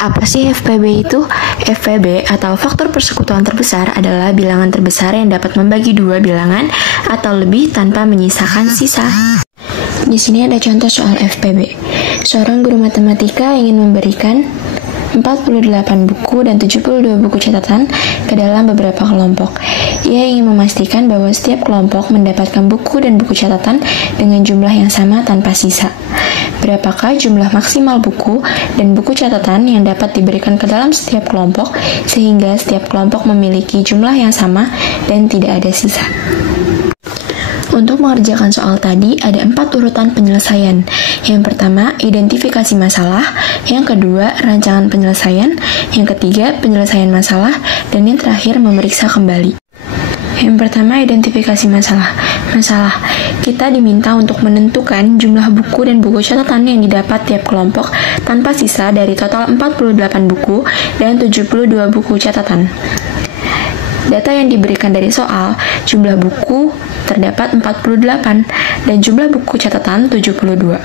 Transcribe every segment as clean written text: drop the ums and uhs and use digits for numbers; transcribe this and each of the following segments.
Apa sih FPB itu? FPB atau faktor persekutuan terbesar adalah bilangan terbesar yang dapat membagi dua bilangan atau lebih tanpa menyisakan sisa. Di sini ada contoh soal FPB. Seorang guru matematika ingin memberikan 48 buku dan 72 buku catatan ke dalam beberapa kelompok. Ia ingin memastikan bahwa setiap kelompok mendapatkan buku dan buku catatan dengan jumlah yang sama tanpa sisa. Berapakah jumlah maksimal buku dan buku catatan yang dapat diberikan ke dalam setiap kelompok sehingga setiap kelompok memiliki jumlah yang sama dan tidak ada sisa? Untuk mengerjakan soal tadi, ada 4 urutan penyelesaian. Yang pertama, identifikasi masalah. Yang kedua, rancangan penyelesaian. Yang ketiga, penyelesaian masalah. Dan yang terakhir, memeriksa kembali. Yang pertama, identifikasi masalah. Masalah, kita diminta untuk menentukan jumlah buku dan buku catatan yang didapat tiap kelompok tanpa sisa dari total 48 buku dan 72 buku catatan. Data yang diberikan dari soal, jumlah buku terdapat 48 dan jumlah buku catatan 72.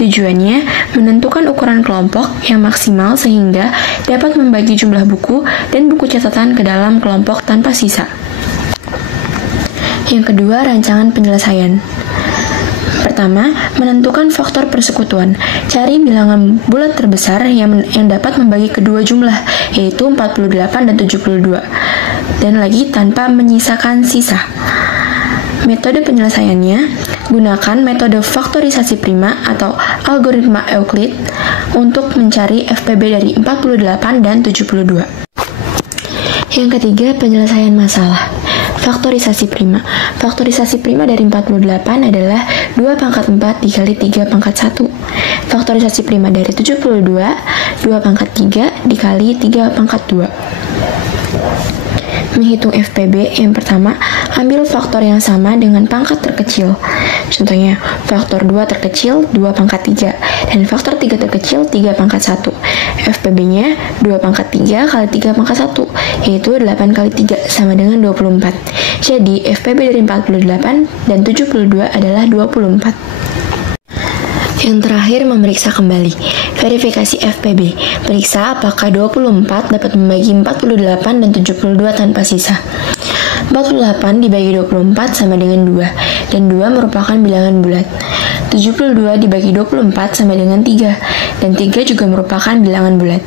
Tujuannya menentukan ukuran kelompok yang maksimal sehingga dapat membagi jumlah buku dan buku catatan ke dalam kelompok tanpa sisa. Yang kedua, rancangan penyelesaian. Pertama, menentukan faktor persekutuan. Cari bilangan bulat terbesar yang dapat membagi kedua jumlah, yaitu 48 dan 72. Dan lagi tanpa menyisakan sisa. Metode penyelesaiannya, gunakan metode faktorisasi prima atau algoritma Euclid untuk mencari FPB dari 48 dan 72. Yang ketiga, penyelesaian masalah. Faktorisasi prima. Faktorisasi prima dari 48 adalah 2 pangkat 4 dikali 3 pangkat 1. Faktorisasi prima dari 72, 2 pangkat 3 dikali 3 pangkat 2. Menghitung FPB, yang pertama, ambil faktor yang sama dengan pangkat terkecil. Contohnya, faktor 2 terkecil 2 pangkat 3, dan faktor 3 terkecil 3 pangkat 1. FPB-nya 2 pangkat 3 kali 3 pangkat 1, yaitu 8 kali 3 sama dengan 24. Jadi, FPB dari 48 dan 72 adalah 24. Yang terakhir, memeriksa kembali. Verifikasi FPB. Periksa apakah 24 dapat membagi 48 dan 72 tanpa sisa. 48 dibagi 24 sama dengan 2, dan 2 merupakan bilangan bulat. 72 dibagi 24 sama dengan 3, dan 3 juga merupakan bilangan bulat.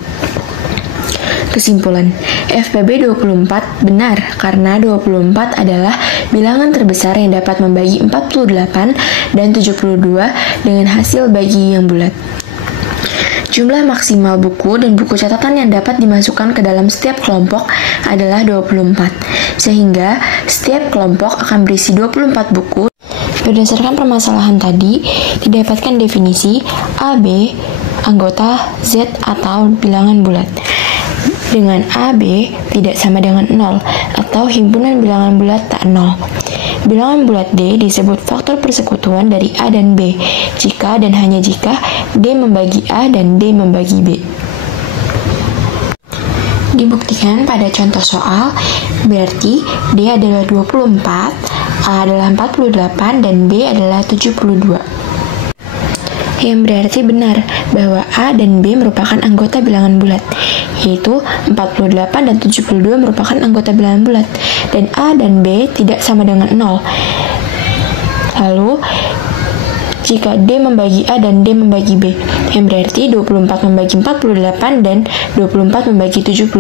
Kesimpulan, FPB 24 benar karena 24 adalah bilangan terbesar yang dapat membagi 48 dan 72 dengan hasil bagi yang bulat. Jumlah maksimal buku dan buku catatan yang dapat dimasukkan ke dalam setiap kelompok adalah 24, sehingga setiap kelompok akan berisi 24 buku. Berdasarkan permasalahan tadi, didapatkan definisi A, B, anggota Z atau bilangan bulat. Dengan A, B tidak sama dengan 0 atau himpunan bilangan bulat tak 0. Bilangan bulat D disebut faktor persekutuan dari A dan B jika dan hanya jika D membagi A dan D membagi B. Dibuktikan pada contoh soal, berarti D adalah 24, A adalah 48, dan B adalah 72. Yang berarti benar bahwa A dan B merupakan anggota bilangan bulat, yaitu 48 dan 72 merupakan anggota bilangan bulat, dan A dan B tidak sama dengan 0. Lalu, jika D membagi A dan D membagi B, yang berarti 24 membagi 48 dan 24 membagi 72.